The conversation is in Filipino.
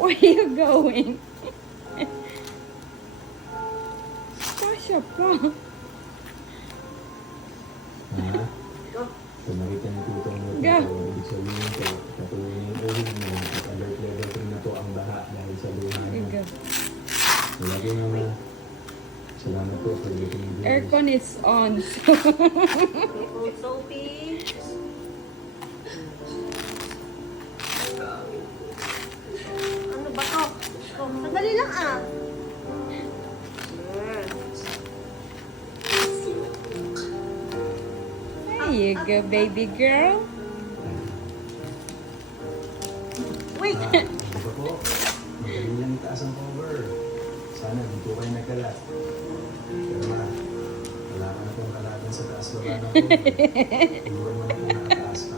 Where are you going? Kasya pa. Ha? Kung nakita niyo po itong Ga. ibig sabihin ko, patuloy yung ulit mo, at alert level 3 na to ang baha dahil sa luha niyo. Iga. So, lagi mama, salamat po for getting me this. Aircon is on. Sophie. Ano ba to? Sandali lang ah. There you go, baby girl. Wait. Di ba po? Magaling lang itaas ang cover. Sana dito kayo nagkalat. Pero ma, wala ka na pong kalatan sa taas baba na po. Iwan mo na po nakataas pa.